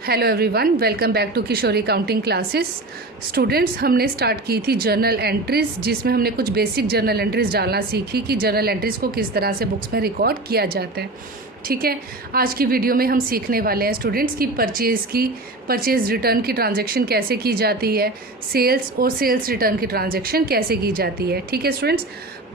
Hello everyone, welcome back to Kishori counting classes. Students, हमने start की थी जर्नल एंट्रीज, जिसमें हमने कुछ बेसिक जर्नल एंट्रीज डालना सीखी कि जर्नल एंट्रीज को किस तरह से बुक्स में रिकॉर्ड किया जाता है। ठीक है, आज की वीडियो में हम सीखने वाले हैं स्टूडेंट्स की परचेज़ रिटर्न की ट्रांजैक्शन कैसे की जाती है, सेल्स और सेल्स रिटर्न की ट्रांजैक्शन कैसे की जाती है। ठीक है स्टूडेंट्स,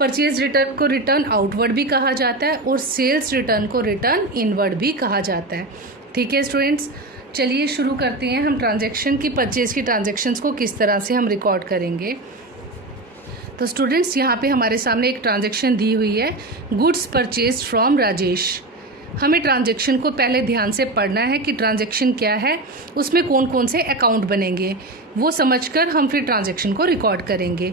परचेज़ रिटर्न को रिटर्न आउटवर्ड भी कहा जाता है और सेल्स रिटर्न को रिटर्न इनवर्ड भी कहा जाता है। ठीक है स्टूडेंट्स, चलिए शुरू करते हैं। हम ट्रांजैक्शन की परचेज़ की ट्रांजैक्शंस को किस तरह से हम रिकॉर्ड करेंगे। तो स्टूडेंट्स, यहाँ पे हमारे सामने एक ट्रांजैक्शन दी हुई है, गुड्स परचेज फ्रॉम राजेश। हमें ट्रांजैक्शन को पहले ध्यान से पढ़ना है कि ट्रांजैक्शन क्या है, उसमें कौन कौन से अकाउंट बनेंगे, वो समझकर हम फिर ट्रांजैक्शन को रिकॉर्ड करेंगे।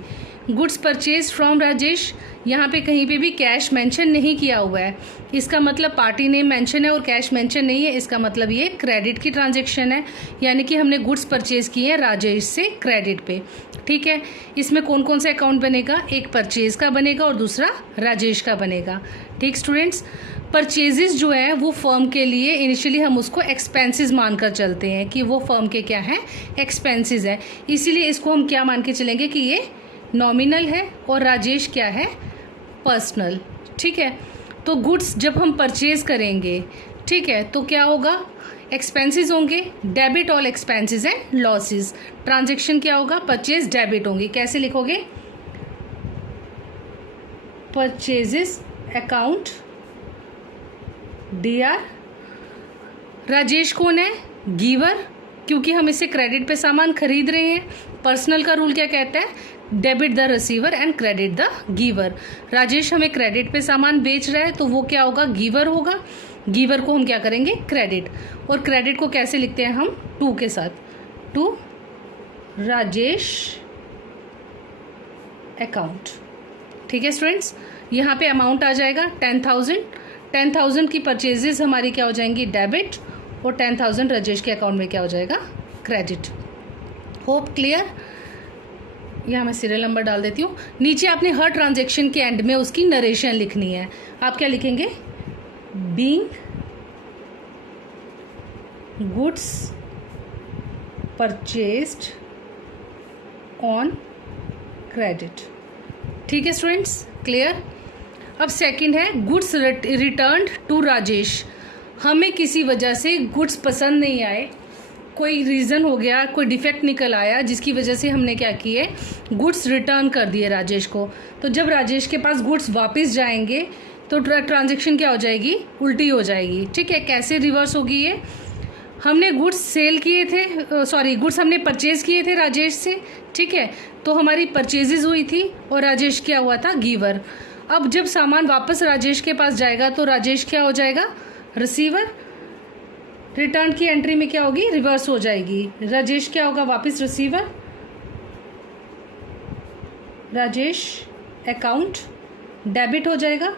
गुड्स परचेज फ्रॉम राजेश, यहाँ पे कहीं पे भी कैश मेंशन नहीं किया हुआ है, इसका मतलब पार्टी नेम मेंशन है और कैश मेंशन नहीं है, इसका मतलब ये क्रेडिट की ट्रांजैक्शन है, यानी कि हमने गुड्स परचेज किए हैं राजेश से क्रेडिट पे। ठीक है, इसमें कौन कौन से अकाउंट बनेगा, एक परचेज का बनेगा और दूसरा राजेश का बनेगा। ठीक स्टूडेंट्स, परचेजेस जो है वो फर्म के लिए इनिशियली हम उसको एक्सपेंसेस मानकर चलते हैं कि वो फर्म के क्या है, एक्सपेंसेस है, इसीलिए इसको हम क्या मान के चलेंगे कि ये नॉमिनल है और राजेश क्या है, पर्सनल। ठीक है, तो गुड्स जब हम परचेज करेंगे, ठीक है, तो क्या होगा, एक्सपेंसेस होंगे, debit all expenses and losses. Transaction क्या होगा, परचेज डेबिट होंगी। कैसे लिखोगे, परचेजेस अकाउंट DR। राजेश कौन है, गिवर, क्योंकि हम इससे क्रेडिट पे सामान खरीद रहे हैं। पर्सनल का रूल क्या कहता है, debit the receiver and credit the giver. Rajesh हमें क्रेडिट पे सामान बेच रहा है तो वो क्या होगा, गिवर होगा। गिवर को हम क्या करेंगे, क्रेडिट। और क्रेडिट को कैसे लिखते हैं हम, टू के साथ, टू राजेश अकाउंट। ठीक है स्टूडेंट्स, यहाँ पे अमाउंट आ जाएगा 10,000। 10,000 की परचेजेस हमारी क्या हो जाएंगी, डेबिट, और 10,000 राजेश के अकाउंट में क्या हो जाएगा, क्रेडिट। Hope clear. यहाँ मैं सीरियल नंबर डाल देती हूँ। नीचे आपने हर ट्रांजैक्शन के एंड में उसकी नरेशन लिखनी है। आप क्या लिखेंगे, being goods purchased on credit. ठीक है स्टूडेंट्स, क्लियर। अब सेकंड है गुड्स रिटर्न्ड टू राजेश। हमें किसी वजह से गुड्स पसंद नहीं आए, कोई रीज़न हो गया, कोई डिफेक्ट निकल आया जिसकी वजह से हमने क्या किए, गुड्स रिटर्न कर दिए राजेश को। तो जब राजेश के पास गुड्स वापस जाएंगे तो ट्रांजैक्शन क्या हो जाएगी, उल्टी हो जाएगी। ठीक है, कैसे रिवर्स होगी ये, हमने गुड्स सेल किए थे, गुड्स हमने परचेज़ किए थे राजेश से। ठीक है, तो हमारी परचेजेज हुई थी और राजेश क्या हुआ था, गिवर। अब जब सामान वापस राजेश के पास जाएगा तो राजेश क्या हो जाएगा, रिसीवर। रिटर्न की एंट्री में क्या होगी, रिवर्स हो जाएगी। राजेश क्या होगा, वापस रिसीवर। राजेश अकाउंट डेबिट हो जाएगा।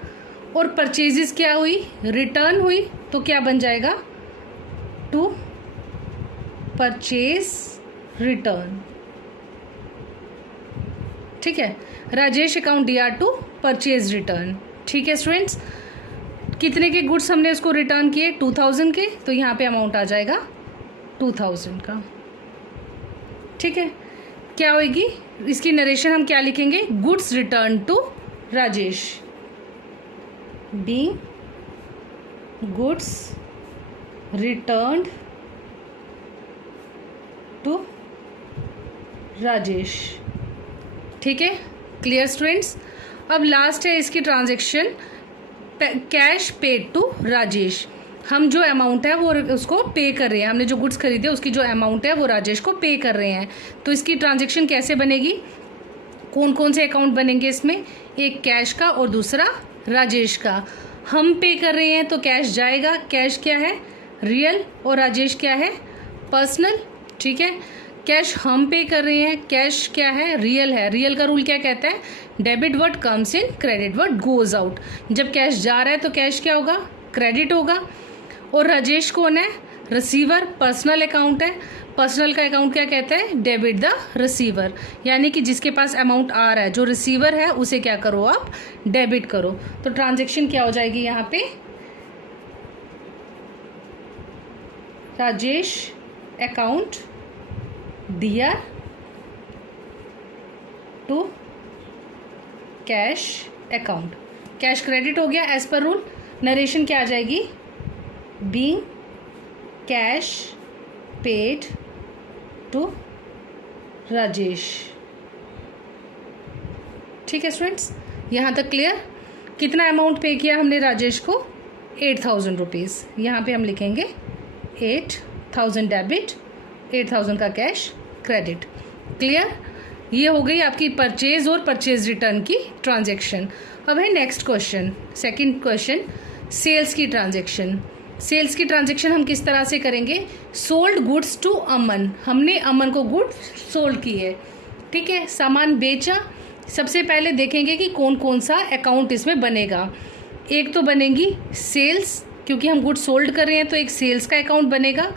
और परचेजेस क्या हुई, रिटर्न हुई, तो क्या बन जाएगा, टू परचेज रिटर्न। ठीक है, Rajesh account DR to purchase return. ठीक है स्टूडेंट्स, कितने के गुड्स हमने उसको रिटर्न किए, 2,000 के, तो यहाँ पे अमाउंट आ जाएगा 2,000 का। ठीक है, क्या होगी इसकी नरेशन, हम क्या लिखेंगे, goods return to Rajesh, being goods returned to Rajesh. ठीक है, क्लियर स्टूडेंट्स। अब लास्ट है इसकी transaction, cash paid to Rajesh. हम जो अमाउंट है वो उसको पे कर रहे हैं, हमने जो गुड्स खरीदे उसकी जो अमाउंट है वो राजेश को पे कर रहे हैं। तो इसकी ट्रांजैक्शन कैसे बनेगी, कौन कौन से अकाउंट बनेंगे इसमें, एक कैश का और दूसरा राजेश का। हम पे कर रहे हैं तो कैश जाएगा, कैश क्या है, रियल, और राजेश क्या है, पर्सनल। ठीक है, कैश हम पे कर रहे हैं, कैश क्या है, रियल है। रियल का रूल क्या कहता है, debit word comes in, credit word goes out. जब कैश जा रहा है तो कैश क्या होगा, क्रेडिट होगा। और राजेश कौन है, रिसीवर, पर्सनल अकाउंट है। पर्सनल का अकाउंट क्या कहता है, डेबिट द रिसीवर, यानी कि जिसके पास अमाउंट आ रहा है, जो रिसीवर है उसे क्या करो आप, डेबिट करो। तो ट्रांजैक्शन क्या हो जाएगी यहाँ पे, Rajesh account DR to cash account. Cash credit हो गया एज पर रूल। नरेशन क्या आ जाएगी? Being cash paid to Rajesh. ठीक है स्टूडेंट्स, यहाँ तक क्लियर? कितना अमाउंट पे किया हमने राजेश को? 8,000 रुपीज़। यहाँ पे हम लिखेंगे 8,000 डेबिट, 8,000 का कैश क्रेडिट। क्लियर? ये हो गई आपकी परचेज और परचेज रिटर्न की ट्रांजैक्शन। अब है next question, second question, sales की ट्रांजैक्शन। सेल्स की ट्रांजैक्शन हम किस तरह से करेंगे? Sold goods to Aman. हमने अमन को गुड्स सोल्ड किए, ठीक है, सामान बेचा। सबसे पहले देखेंगे कि कौन कौन सा अकाउंट इसमें बनेगा। एक तो बनेगी सेल्स, क्योंकि हम गुड्स सोल्ड कर रहे हैं तो एक सेल्स का अकाउंट बनेगा।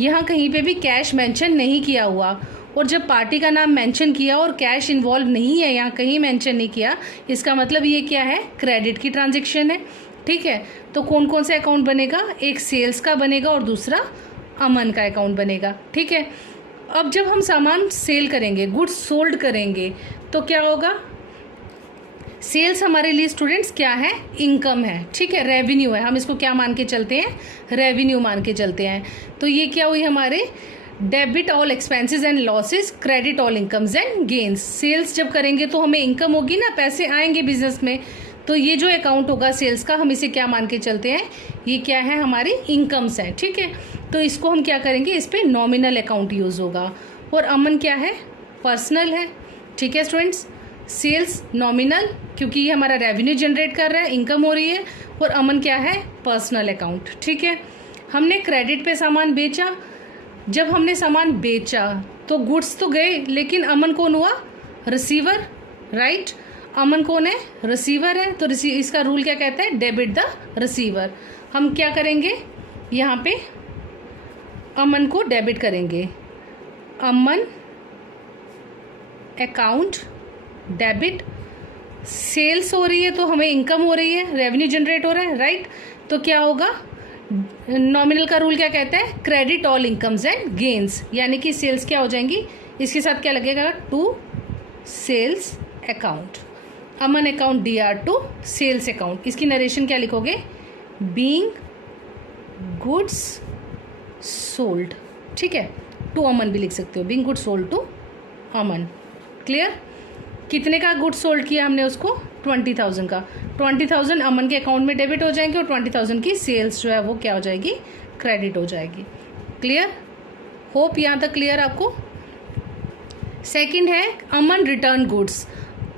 यहाँ कहीं पे भी कैश मेंशन नहीं किया हुआ, और जब पार्टी का नाम मेंशन किया और कैश इन्वॉल्व नहीं है, यहाँ कहीं मेंशन नहीं किया, इसका मतलब ये क्या है? क्रेडिट की ट्रांजैक्शन है। ठीक है, तो कौन कौन सा अकाउंट बनेगा? एक सेल्स का बनेगा और दूसरा अमन का अकाउंट बनेगा। ठीक है, अब जब हम सामान सेल करेंगे, गुड्स सोल्ड करेंगे, तो क्या होगा? सेल्स हमारे लिए स्टूडेंट्स क्या है? इनकम है, ठीक है, रेवेन्यू है। हम इसको क्या मान के चलते हैं? रेवेन्यू मान के चलते हैं। तो ये क्या हुई हमारे? Debit all expenses and losses, credit all incomes and gains. Sales जब करेंगे तो हमें इनकम होगी ना, पैसे आएंगे बिजनेस में, तो ये जो अकाउंट होगा सेल्स का, हम इसे क्या मान के चलते हैं? ये क्या है? हमारी इनकम्स है। ठीक है, तो इसको हम क्या करेंगे? इस पर नॉमिनल अकाउंट यूज़ होगा। और अमन क्या है? पर्सनल है। ठीक है स्टूडेंट्स, सेल्स नॉमिनल, क्योंकि ये हमारा रेवेन्यू जनरेट कर रहा है, इनकम हो रही है। और अमन क्या है? Personal account. ठीक है, हमने क्रेडिट पे सामान बेचा। जब हमने सामान बेचा तो गुड्स तो गए, लेकिन अमन कौन हुआ? Receiver, right. अमन कौन है? रिसीवर है। तो इसका रूल क्या कहता है? Debit the receiver. हम क्या करेंगे? यहाँ पे अमन को डेबिट करेंगे। अमन अकाउंट डेबिट। सेल्स हो रही है तो हमें इनकम हो रही है, रेवेन्यू जनरेट हो रहा है, राइट। तो क्या होगा? नॉमिनल का रूल क्या कहता है? Credit all incomes and gains, यानी कि सेल्स क्या हो जाएंगी? इसके साथ क्या लगेगा? To sales account. Aman account DR to sales account. इसकी नरेशन क्या लिखोगे? Being goods sold. ठीक है, टू अमन भी लिख सकते हो, being goods sold to Aman. Clear? कितने का गुड्स सोल्ड किया हमने उसको? 20,000 का। 20,000 अमन के अकाउंट में डेबिट हो जाएंगे और 20,000 की सेल्स जो है वो क्या हो जाएगी? क्रेडिट हो जाएगी। क्लियर? होप यहाँ तक क्लियर आपको? सेकंड है अमन रिटर्न गुड्स।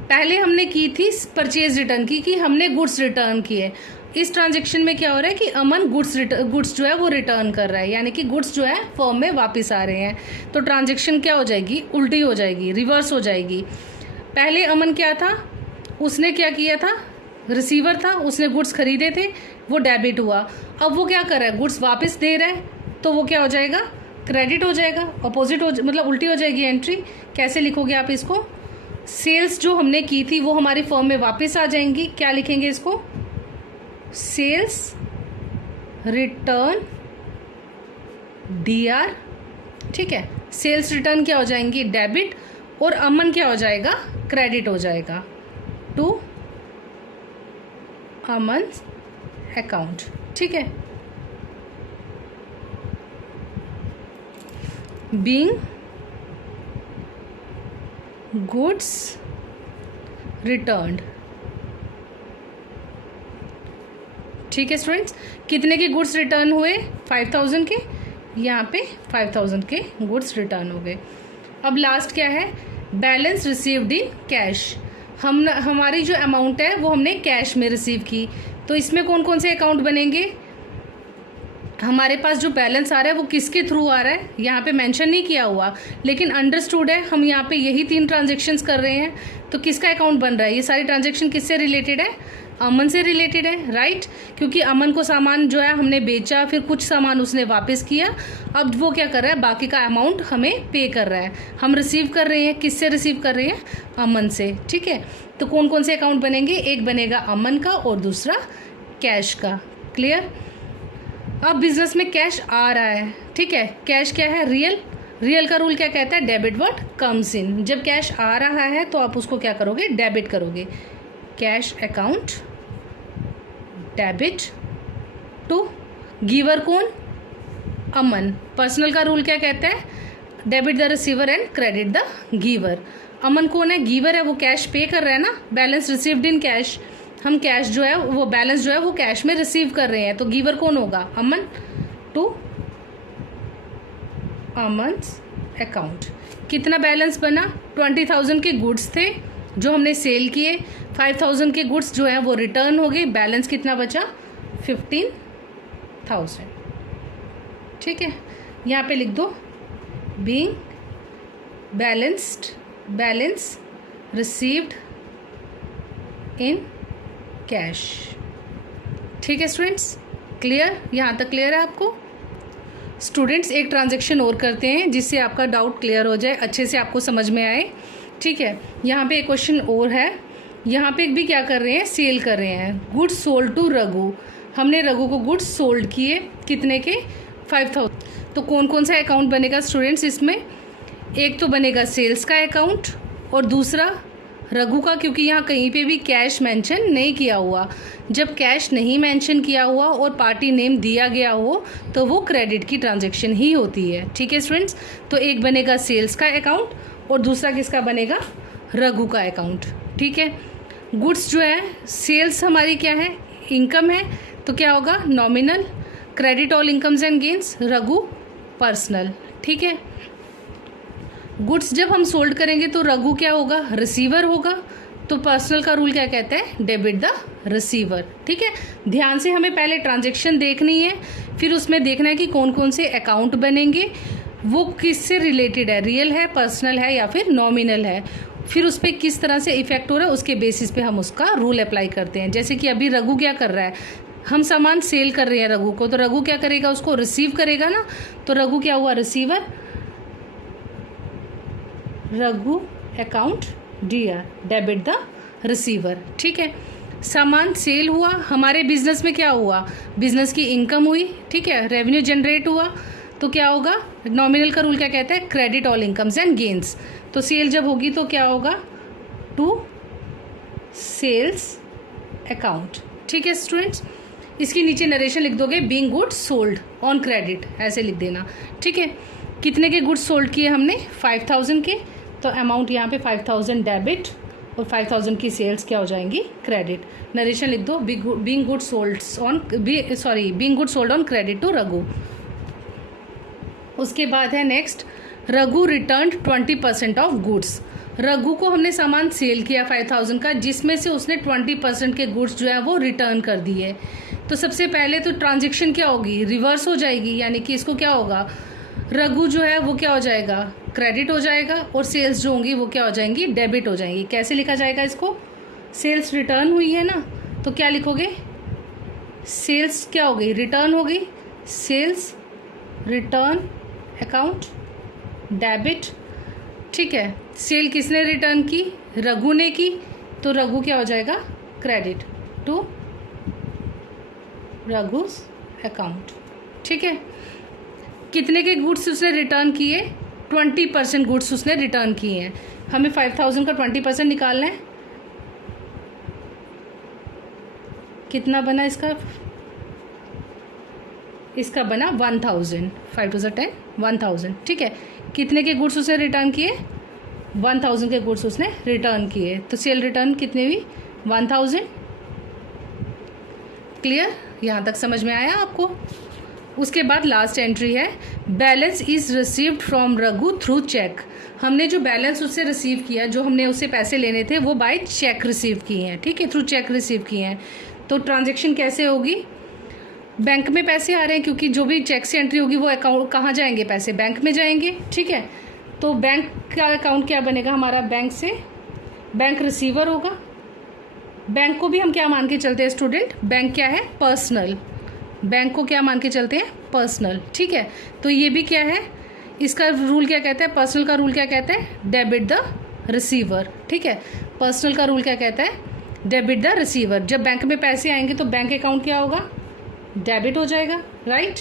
पहले हमने की थी परचेज रिटर्न की, कि हमने गुड्स रिटर्न किए। इस ट्रांजेक्शन में क्या हो रहा है कि अमन गुड्स जो है वो रिटर्न कर रहा है, यानी कि गुड्स जो है फर्म में वापस आ रहे हैं। तो ट्रांजेक्शन क्या हो जाएगी? उल्टी हो जाएगी, रिवर्स हो जाएगी। पहले अमन क्या था? उसने क्या किया था? रिसीवर था, उसने गुड्स खरीदे थे, वो डेबिट हुआ। अब वो क्या कर रहा है? गुड्स वापस दे रहा है, तो वो क्या हो जाएगा? क्रेडिट हो जाएगा। अपोजिट हो, मतलब उल्टी हो जाएगी एंट्री। कैसे लिखोगे आप इसको? सेल्स जो हमने की थी वो हमारी फर्म में वापस आ जाएंगी। क्या लिखेंगे इसको? Sales return DR। ठीक है, सेल्स रिटर्न क्या हो जाएंगी? डेबिट। और अमन क्या हो जाएगा? क्रेडिट हो जाएगा टू अमन अकाउंट। ठीक है, बीइंग गुड्स रिटर्न्ड। ठीक है स्टूडेंट्स, कितने के गुड्स रिटर्न हुए? 5,000 के। यहाँ पे 5,000 के गुड्स रिटर्न हो गए। अब लास्ट क्या है? Balance received in cash. हमारी जो अमाउंट है वो हमने कैश में रिसीव की। तो इसमें कौन कौन से अकाउंट बनेंगे? हमारे पास जो बैलेंस आ रहा है वो किसके थ्रू आ रहा है? यहाँ पे मेंशन नहीं किया हुआ, लेकिन अंडरस्टूड है। हम यहाँ पे यही 3 ट्रांजेक्शन्स कर रहे हैं, तो किसका अकाउंट बन रहा है? ये सारी ट्रांजेक्शन किससे रिलेटेड है? अमन से रिलेटेड है, राइट। क्योंकि अमन को सामान जो है हमने बेचा, फिर कुछ सामान उसने वापस किया। अब वो क्या कर रहा है? बाकी का अमाउंट हमें पे कर रहा है। हम रिसीव कर रहे हैं, किससे रिसीव कर रहे हैं? अमन से। ठीक है, तो कौन कौन से अकाउंट बनेंगे? एक बनेगा अमन का और दूसरा कैश का। क्लियर? अब बिजनेस में कैश आ रहा है ठीक है। कैश क्या है? रियल। रियल का रूल क्या कहता है? Debit what comes in. जब कैश आ रहा है तो आप उसको क्या करोगे? डेबिट करोगे। Cash account debit to giver कौन? अमन। पर्सनल का रूल क्या कहता है? Debit the receiver and credit the giver. Aman कौन है? गिवर है, वो कैश पे कर रहा है ना, बैलेंस रिसीव्ड इन कैश। हम कैश जो है वो बैलेंस जो है वो कैश में रिसीव कर रहे हैं, तो गिवर कौन होगा? अमन टू अमन्स अकाउंट। कितना बैलेंस बना? 20,000 के गुड्स थे जो हमने सेल किए, 5,000 के गुड्स जो है वो रिटर्न हो गए, बैलेंस कितना बचा? 15,000। ठीक है, यहाँ पे लिख दो being balance received in cash. ठीक है स्टूडेंट्स, क्लियर? यहाँ तक क्लियर है आपको? स्टूडेंट्स एक ट्रांजैक्शन और करते हैं जिससे आपका डाउट क्लियर हो जाए, अच्छे से आपको समझ में आए। ठीक है, यहाँ पे एक क्वेश्चन और है। यहाँ पे भी क्या कर रहे हैं? सेल कर रहे हैं। Goods sold to Raghu. हमने रघु को गुड्स सोल्ड किए, कितने के? 5,000। तो कौन कौन सा अकाउंट बनेगा स्टूडेंट्स इसमें? एक तो बनेगा सेल्स का अकाउंट और दूसरा रघु का, क्योंकि यहाँ कहीं पे भी कैश मेंशन नहीं किया हुआ। जब कैश नहीं मेंशन किया हुआ और पार्टी नेम दिया गया हो तो वो क्रेडिट की ट्रांजैक्शन ही होती है। ठीक है स्टूडेंट्स, तो एक बनेगा सेल्स का अकाउंट और दूसरा किसका बनेगा? रघु का अकाउंट। ठीक है, गुड्स जो है, सेल्स हमारी क्या है? इनकम है, तो क्या होगा? Nominal. Credit all incomes and gains, Raghu personal. ठीक है, गुड्स जब हम सोल्ड करेंगे तो रघु क्या होगा? रिसीवर होगा, तो पर्सनल का रूल क्या कहता है? Debit the receiver. ठीक है, ध्यान से हमें पहले ट्रांजैक्शन देखनी है, फिर उसमें देखना है कि कौन कौन से अकाउंट बनेंगे, वो किससे रिलेटेड है, रियल है, पर्सनल है या फिर नॉमिनल है, फिर उस पर किस तरह से इफेक्ट हो रहा है उसके बेसिस पे हम उसका रूल अप्लाई करते हैं। जैसे कि अभी रघु क्या कर रहा है? हम सामान सेल कर रहे हैं रघु को, तो रघु क्या करेगा? उसको रिसीव करेगा ना, तो रघु क्या हुआ? Receiver. Raghu account DR, debit the receiver. ठीक है, सामान सेल हुआ, हमारे बिजनेस में क्या हुआ? बिजनेस की इनकम हुई। ठीक है, रेवेन्यू जनरेट हुआ, तो क्या होगा? नॉमिनल का रूल क्या कहता है? Credit all incomes and gains. तो सेल जब होगी तो क्या होगा? To sales account. ठीक है स्टूडेंट्स, इसके नीचे नरेशन लिख दोगे being goods sold on credit, ऐसे लिख देना। ठीक है, कितने के गुड्स सोल्ड किए हमने? 5,000 के, तो अमाउंट यहाँ पे 5,000 डेबिट और 5,000 की सेल्स क्या हो जाएंगी? क्रेडिट। नरेशन लिख दो being goods sold on credit to Raghu. उसके बाद है next, Raghu return 20% of goods. Raghu को हमने सामान सेल किया 5,000 का, जिसमें से उसने 20% के गुड्स जो है वो रिटर्न कर दिए। तो सबसे पहले तो ट्रांजैक्शन क्या होगी? रिवर्स हो जाएगी, यानी कि इसको क्या होगा? रघु जो है वो क्या हो जाएगा? क्रेडिट हो जाएगा, और सेल्स जो होंगी वो क्या हो जाएंगी? डेबिट हो जाएंगी। कैसे लिखा जाएगा इसको? सेल्स रिटर्न हुई है ना, तो क्या लिखोगे? सेल्स क्या हो गई? रिटर्न हो गई। Sales return account debit. ठीक है, सेल किसने रिटर्न की? रघु ने की, तो रघु क्या हो जाएगा? Credit to Raghu's account. ठीक है, कितने के गुड्स उसने रिटर्न किए? 20% गुड्स उसने रिटर्न किए हैं। हमें 5,000 का 20% निकालना है। कितना बना इसका? इसका बना 1,000। 5 to 10, 1,000। ठीक है, कितने के गुड्स उसने रिटर्न किए? 1,000 के गुड्स उसने रिटर्न किए, तो सेल रिटर्न कितने हुई? 1,000। क्लियर? यहाँ तक समझ में आया आपको? उसके बाद लास्ट एंट्री है, balance is received from Raghu through cheque. हमने जो बैलेंस उससे रिसीव किया, जो हमने उससे पैसे लेने थे, वो बाय चेक रिसीव किए हैं। ठीक है, थ्रू चेक रिसीव किए हैं। तो ट्रांजैक्शन कैसे होगी? बैंक में पैसे आ रहे हैं, क्योंकि जो भी चेक से एंट्री होगी वो अकाउंट कहाँ जाएंगे? पैसे बैंक में जाएंगे। ठीक है, तो बैंक का अकाउंट क्या बनेगा हमारा? बैंक से बैंक रिसीवर होगा। बैंक को भी हम क्या मान के चलते हैं स्टूडेंट? बैंक क्या है? पर्सनल। बैंक को क्या मान के चलते हैं? पर्सनल। ठीक है, तो ये भी क्या है? इसका रूल क्या कहता है? पर्सनल का रूल क्या कहता है? Debit the receiver. ठीक है, पर्सनल का रूल क्या कहता है? Debit the receiver. जब बैंक में पैसे आएंगे तो बैंक अकाउंट क्या होगा? डेबिट हो जाएगा, राइट?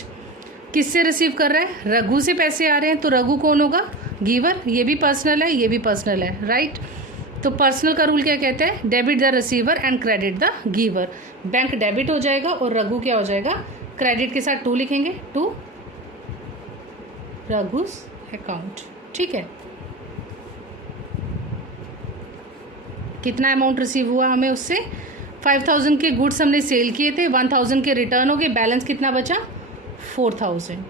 किससे रिसीव कर रहा है? रघु से पैसे आ रहे हैं, तो रघु कौन होगा? गिवर। ये भी पर्सनल है, ये भी पर्सनल है, राइट। तो पर्सनल का रूल क्या कहता है? Debit the receiver and credit the giver. Bank debit हो जाएगा और रघु क्या हो जाएगा? क्रेडिट के साथ टू लिखेंगे, टू रघुस अकाउंट। ठीक है, कितना अमाउंट रिसीव हुआ हमें उससे? 5000 के गुड्स हमने सेल किए थे, 1000 के रिटर्न हो गए, बैलेंस कितना बचा? 4000।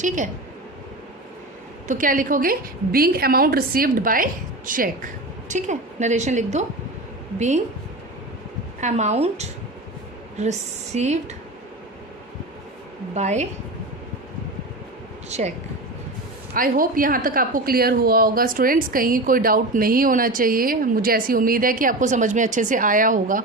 ठीक है, तो क्या लिखोगे? Being amount received by cheque. ठीक है, नरेशन लिख दो, being amount received by cheque. I hope यहाँ तक आपको क्लियर हुआ होगा स्टूडेंट्स, कहीं कोई डाउट नहीं होना चाहिए। मुझे ऐसी उम्मीद है कि आपको समझ में अच्छे से आया होगा।